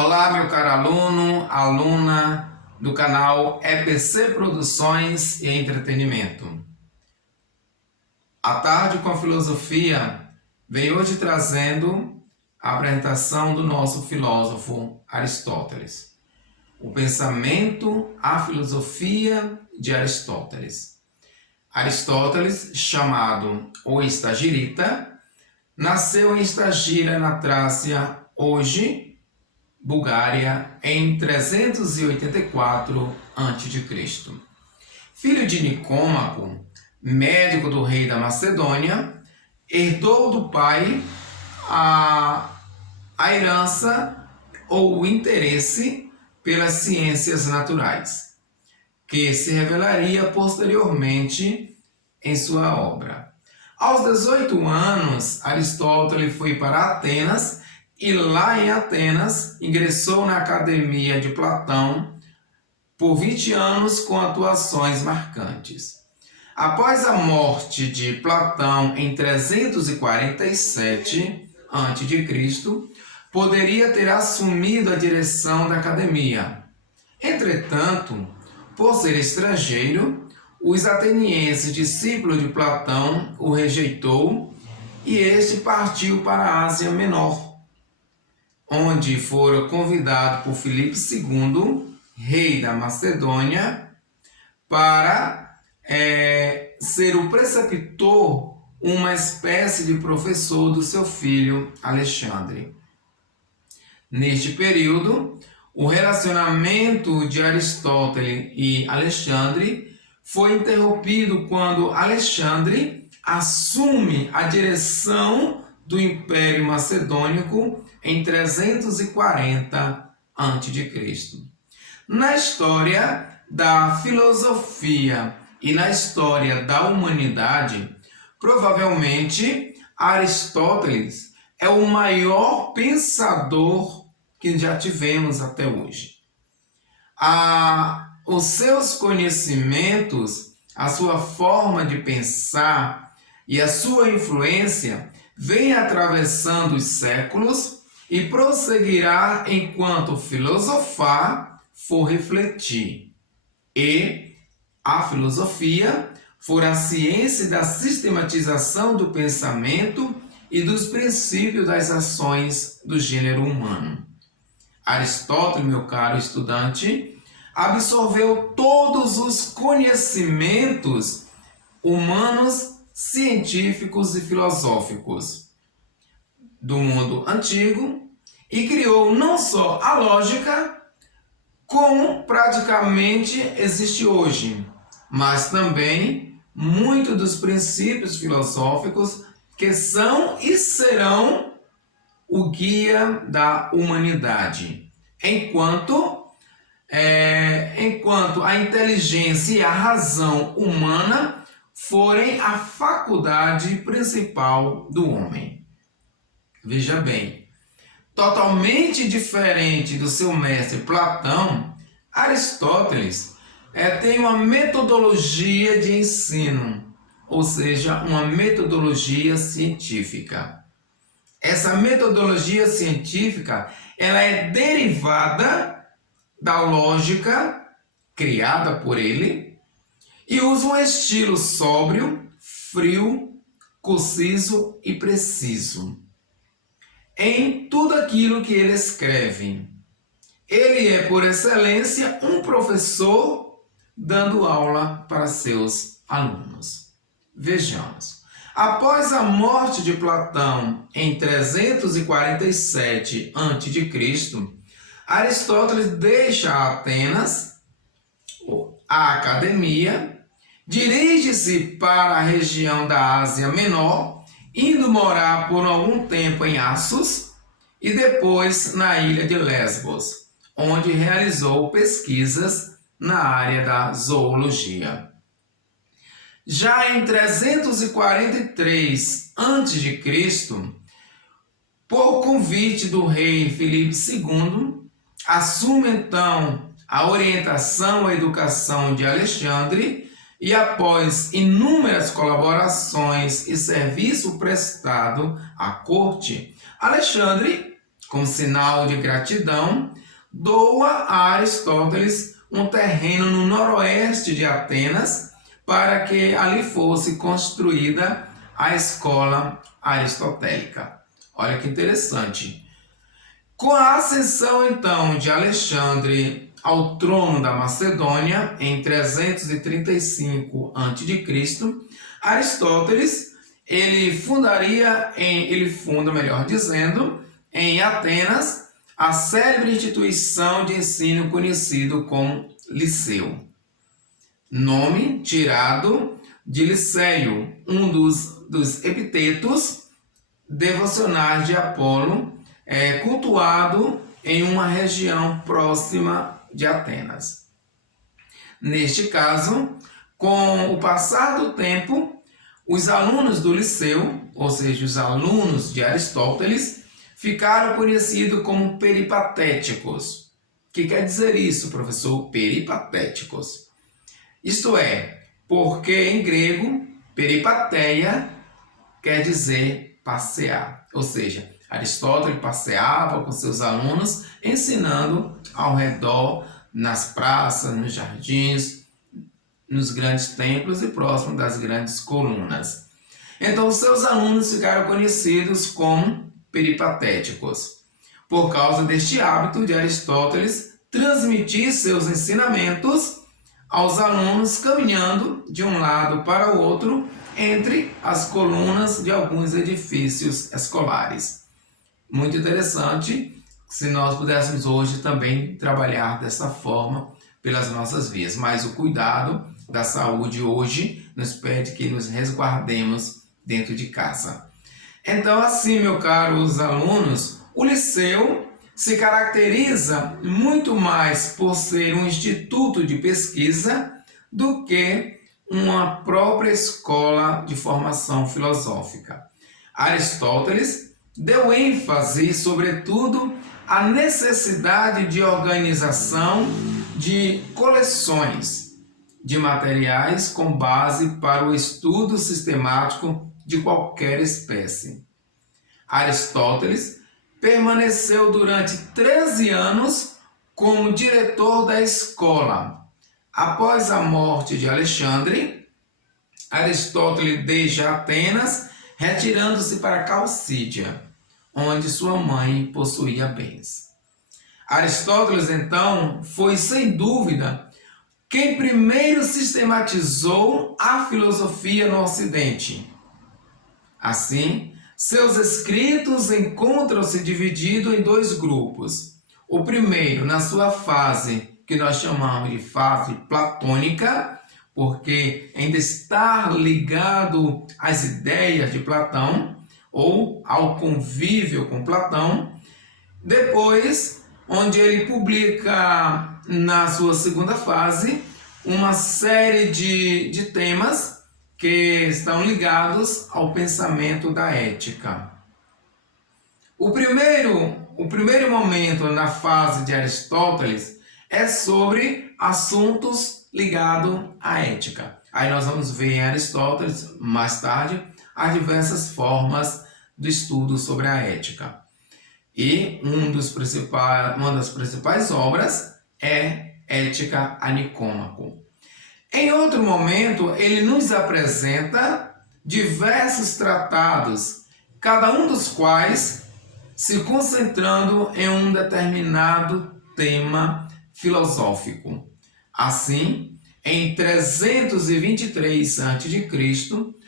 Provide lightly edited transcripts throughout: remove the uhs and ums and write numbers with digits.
Olá, meu caro aluno, aluna do canal EPC Produções e Entretenimento. A Tarde com a Filosofia vem hoje trazendo a apresentação do nosso filósofo Aristóteles. O pensamento, a filosofia de Aristóteles. Aristóteles, chamado o Estagirita, nasceu em Estagira, na Trácia, hoje Bulgária, em 384 a.C. Filho de Nicômaco, médico do rei da Macedônia, herdou do pai a herança ou o interesse pelas ciências naturais, que se revelaria posteriormente em sua obra. Aos 18 anos, Aristóteles foi para Atenas e lá em Atenas ingressou na Academia de Platão por 20 anos com atuações marcantes. Após a morte de Platão em 347 a.C., poderia ter assumido a direção da academia. Entretanto, por ser estrangeiro, os atenienses, discípulos de Platão, o rejeitou e este partiu para a Ásia Menor, onde fora convidado por Filipe II, rei da Macedônia, para ser o preceptor, uma espécie de professor do seu filho Alexandre. Neste período, o relacionamento de Aristóteles e Alexandre foi interrompido quando Alexandre assume a direção do Império Macedônico em 340 a.C. Na história da filosofia e na história da humanidade, provavelmente Aristóteles é o maior pensador que já tivemos até hoje. Os seus conhecimentos, a sua forma de pensar e a sua influência vem atravessando os séculos e prosseguirá enquanto filosofar for refletir. E a filosofia for a ciência da sistematização do pensamento e dos princípios das ações do gênero humano. Aristóteles, meu caro estudante, absorveu todos os conhecimentos humanos, científicos e filosóficos do mundo antigo e criou não só a lógica, como praticamente existe hoje, mas também muitos dos princípios filosóficos que são e serão o guia da humanidade, enquanto a inteligência e a razão humana forem a faculdade principal do homem. Veja bem, totalmente diferente do seu mestre Platão, Aristóteles tem uma metodologia de ensino, ou seja, uma metodologia científica. Essa metodologia científica ela é derivada da lógica criada por ele e usa um estilo sóbrio, frio, conciso e preciso em tudo aquilo que ele escreve. Ele é, por excelência, um professor dando aula para seus alunos. Vejamos. Após a morte de Platão em 347 a.C., Aristóteles deixa Atenas, a academia, dirige-se para a região da Ásia Menor, indo morar por algum tempo em Assos e depois na ilha de Lesbos, onde realizou pesquisas na área da zoologia. Já em 343 a.C., por convite do rei Filipe II, assume então a orientação à educação de Alexandre e após inúmeras colaborações e serviço prestado à corte, Alexandre como sinal de gratidão, doa a Aristóteles um terreno no noroeste de Atenas para que ali fosse construída a escola aristotélica. Olha que interessante. Com a ascensão, então, de Alexandre ao trono da Macedônia, em 335 a.C., Aristóteles, ele funda, melhor dizendo, em Atenas, a célebre instituição de ensino conhecido como Liceu. Nome tirado de Liceio, um dos epitetos devocionais de Apolo, cultuado em uma região próxima de Atenas. Neste caso, com o passar do tempo, os alunos do Liceu, ou seja, os alunos de Aristóteles, ficaram conhecidos como peripatéticos. O que quer dizer isso, professor? Peripatéticos. Isto é, porque em grego, peripateia quer dizer passear. Ou seja, Aristóteles passeava com seus alunos, ensinando ao redor, nas praças, nos jardins, nos grandes templos e próximo das grandes colunas. Então, seus alunos ficaram conhecidos como peripatéticos, por causa deste hábito de Aristóteles transmitir seus ensinamentos aos alunos caminhando de um lado para o outro entre as colunas de alguns edifícios escolares. Muito interessante se nós pudéssemos hoje também trabalhar dessa forma pelas nossas vias, mas o cuidado da saúde hoje nos pede que nos resguardemos dentro de casa. Então, assim, meus caros alunos, o Liceu se caracteriza muito mais por ser um instituto de pesquisa do que uma própria escola de formação filosófica. Aristóteles deu ênfase, sobretudo, à necessidade de organização de coleções de materiais com base para o estudo sistemático de qualquer espécie. Aristóteles permaneceu durante 13 anos como diretor da escola. Após a morte de Alexandre, Aristóteles deixa Atenas, retirando-se para Calcídia, onde sua mãe possuía bens. Aristóteles, então, foi sem dúvida quem primeiro sistematizou a filosofia no Ocidente. Assim, seus escritos encontram-se divididos em dois grupos. O primeiro, na sua fase, que nós chamamos de fase platônica, porque ainda está ligado às ideias de Platão, ou ao convívio com Platão. Depois, onde ele publica, na sua segunda fase, uma série de temas que estão ligados ao pensamento da ética. O primeiro momento na fase de Aristóteles é sobre assuntos ligados à ética. Aí nós vamos ver em Aristóteles, mais tarde, as diversas formas do estudo sobre a ética. E uma das principais obras é Ética a Nicômaco. Em outro momento, ele nos apresenta diversos tratados, cada um dos quais se concentrando em um determinado tema filosófico. Assim, em 323 a.C.,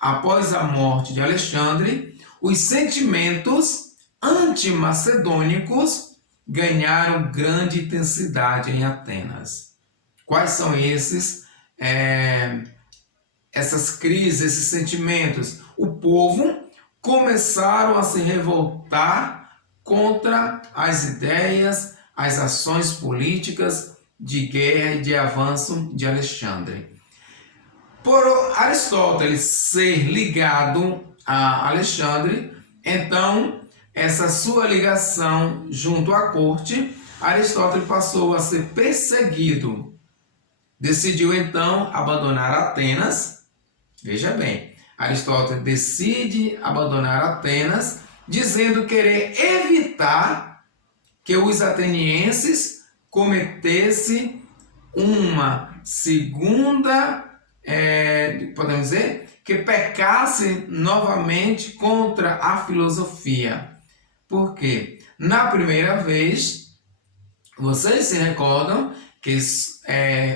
após a morte de Alexandre, os sentimentos antimacedônicos ganharam grande intensidade em Atenas. Quais são essas crises, esses sentimentos? O povo começaram a se revoltar contra as ideias, as ações políticas de guerra e de avanço de Alexandre. Por Aristóteles ser ligado a Alexandre, então essa sua ligação junto à corte, Aristóteles passou a ser perseguido. Decidiu então abandonar Atenas. Veja bem, Aristóteles decide abandonar Atenas, dizendo querer evitar que os atenienses cometessem uma segunda, podemos dizer, que pecasse novamente contra a filosofia. Por quê? Na primeira vez, vocês se recordam que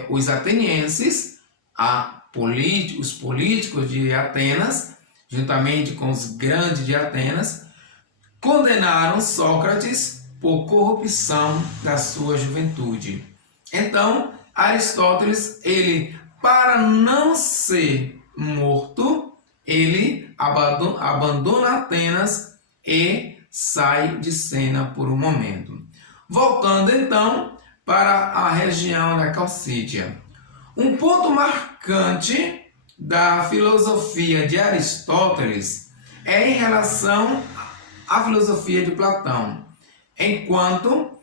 os atenienses, os políticos de Atenas, juntamente com os grandes de Atenas, condenaram Sócrates por corrupção da sua juventude. Então, Aristóteles, para não ser morto, ele abandona Atenas e sai de cena por um momento. Voltando então para a região da Calcídia. Um ponto marcante da filosofia de Aristóteles é em relação à filosofia de Platão. Enquanto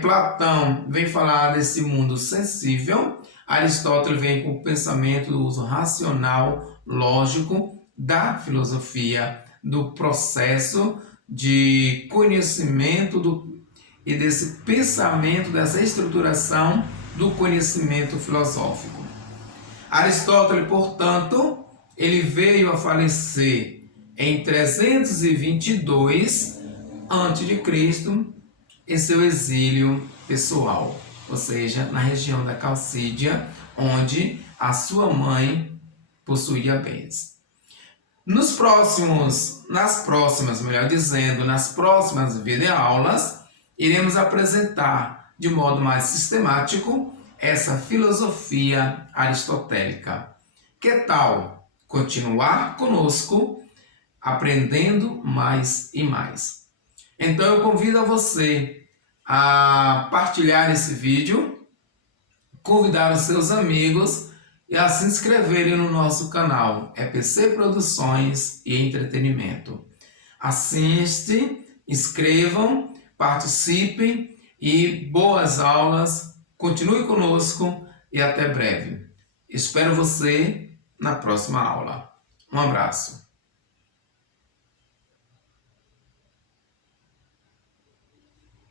Platão vem falar desse mundo sensível, Aristóteles vem com o pensamento do uso racional, lógico, da filosofia, do processo de conhecimento e desse pensamento, dessa estruturação do conhecimento filosófico. Aristóteles, portanto, ele veio a falecer em 322 a.C., em seu exílio pessoal, ou seja, na região da Calcídia, onde a sua mãe possuía bens. Nas próximas videoaulas, iremos apresentar de modo mais sistemático essa filosofia aristotélica. Que tal continuar conosco, aprendendo mais e mais? Então eu convido a você a partilhar esse vídeo, convidar os seus amigos e a se inscreverem no nosso canal EPC Produções e Entretenimento. Assistam, inscrevam, participem e boas aulas, continue conosco e até breve. Espero você na próxima aula. Um abraço.